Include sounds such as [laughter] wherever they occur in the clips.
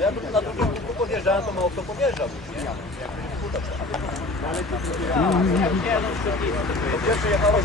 Ja bym na drugim kółku podjeżdżałem, to mało kto podjeżdżał. Nie? Po pierwsze jechałeś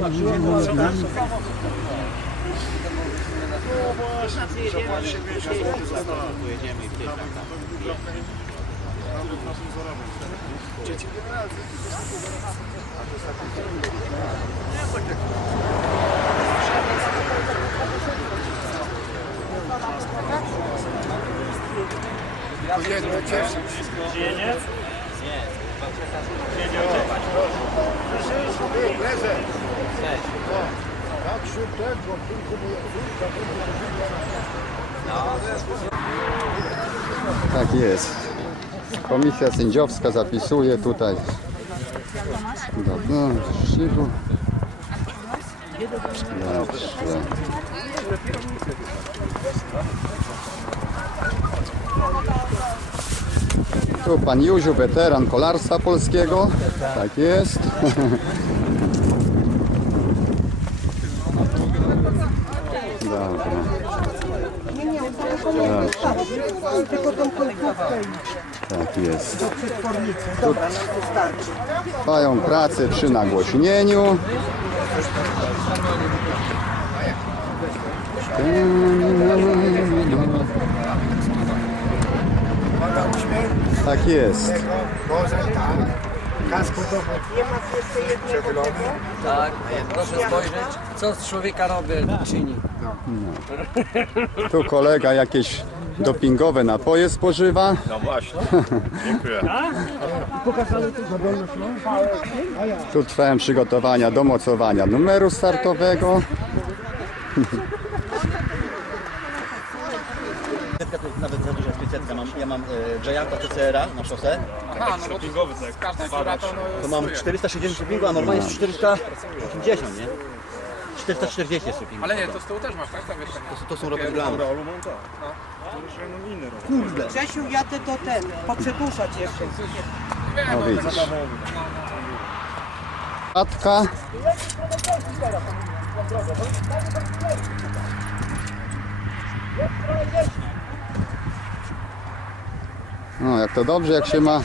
na 4 Tak jest. Komisja sędziowska zapisuje tutaj. Do, no. Dobrze. Tu pan Józiu, weteran kolarstwa polskiego. Tak jest. Dobra. Tak jest. Tu trwają prace przy nagłośnieniu. Tak jest. Tak, proszę spojrzeć, co z człowieka robi, czyni. Tu kolega jakieś dopingowe napoje spożywa. No właśnie. Dziękuję. Tu trwają przygotowania do mocowania numeru startowego. to jest nawet za duża specjalka. Mam, ja mam e, Jayaka TCR-a na szosę. Shoppingowy tak. Badacz. To mam 460 shoppingu, a normalnie jest 480, nie? 440 jest shoppingu. Ale nie, to z tyłu też masz, tak? Tam jeszcze nie. To, to są rowery dla mnie. Grzesiu, jadę do ten, poprzedłużać jeszcze. No widzisz. Matka. No, jak to dobrze, jak się ma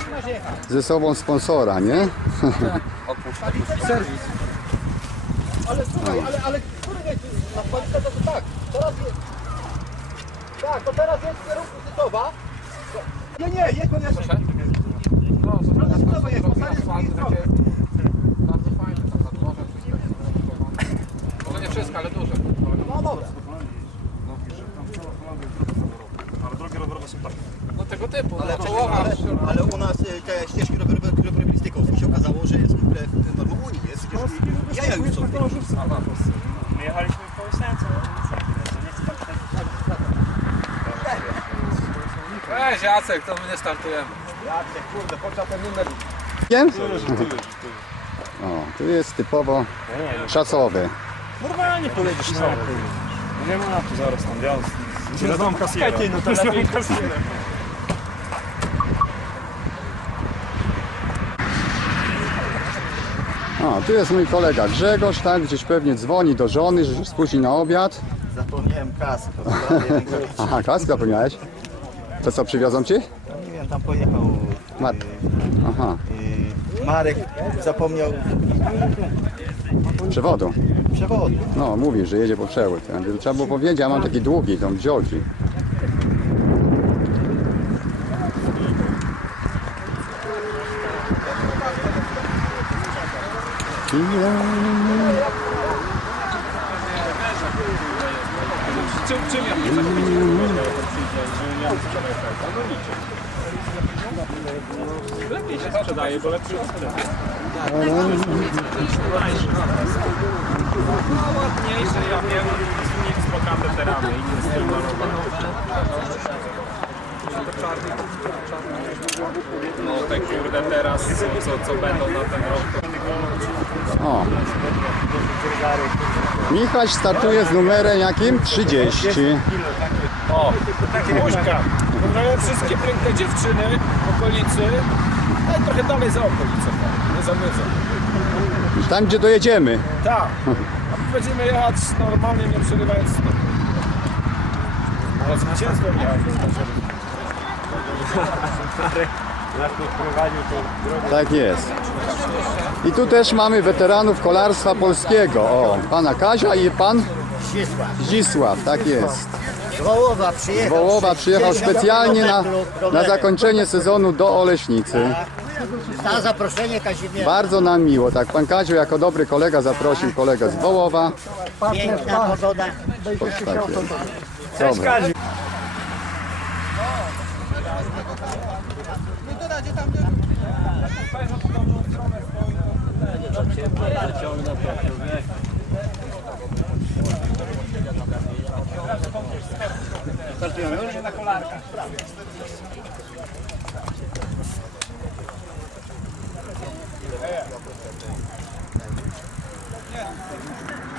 ze sobą sponsora, nie? Ale słuchaj, ale, ale który jest na kwalitet to tak, teraz jest. Tak, to teraz jest kierunku Sytowa. Nie, nie, jego nie No, Proszę Sytowa jest, bardzo fajne tam na dworze. Może nie wszystko, ale duże. No dobra. Ale drogi rowerowe są takie. No tego typu, Ale, no, ale, ale u nas y, te ścieżki które rowerystyką się okazało, że jest wbrew normom Unii, jest przecież jaja już są. w tej. My jechaliśmy w Kołysańcu. Nie chcę tam. Weź Jacek, to my nie startujemy. Jacek, kurde, pocza ten numer. Wiem? O, tu jest typowo szacowy. Normalnie pojedziesz na No nie ma tu zaraz tam wjazd. Wezmą kasjera. no to lepiej kasjera. O, tu jest mój kolega Grzegorz, tak? Gdzieś pewnie dzwoni do żony, że spóźni na obiad. Zapomniałem kask. Aha, [laughs] kask zapomniałeś? To co, przywiozą ci? Nie wiem, tam pojechał Mat. Aha, y, Marek, zapomniał przewodu. przewodu. No, mówi, że jedzie po przewód. Ja mówię, Trzeba było powiedzieć, ja mam taki długi, tą wziąci. Czym, czym ja nie Lepiej się sprzedaje, bo lepszy. No ładniejsze, ja wiem, silnik z pokateterami i nie jest malowany. No te kurde teraz, co, co, co będą na ten rok, O. Michał startuje z numerem jakim? 30. O, Buźka. Pozdrawiam wszystkie piękne dziewczyny w okolicy. No i trochę dalej za okolicą, nie za myzą. Tam gdzie dojedziemy. Tak. A będziemy jechać normalnie, nie przerywając. Ale zwycięstwem jechać. Tak jest. I tu też mamy weteranów kolarstwa polskiego. O, pana Kazia i pan Zdzisław. Zdzisław, tak jest. Z Wołowa przyjechał. Wołowa przyjechał 60 specjalnie na, na zakończenie sezonu do Oleśnicy. Na zaproszenie Kazimierza. Bardzo nam miło, tak. Pan Kaziu jako dobry kolega zaprosił kolegę z Wołowa. Piękna pogoda. Tak jest. Dobra. Startujemy już na kolarkach. Yeah.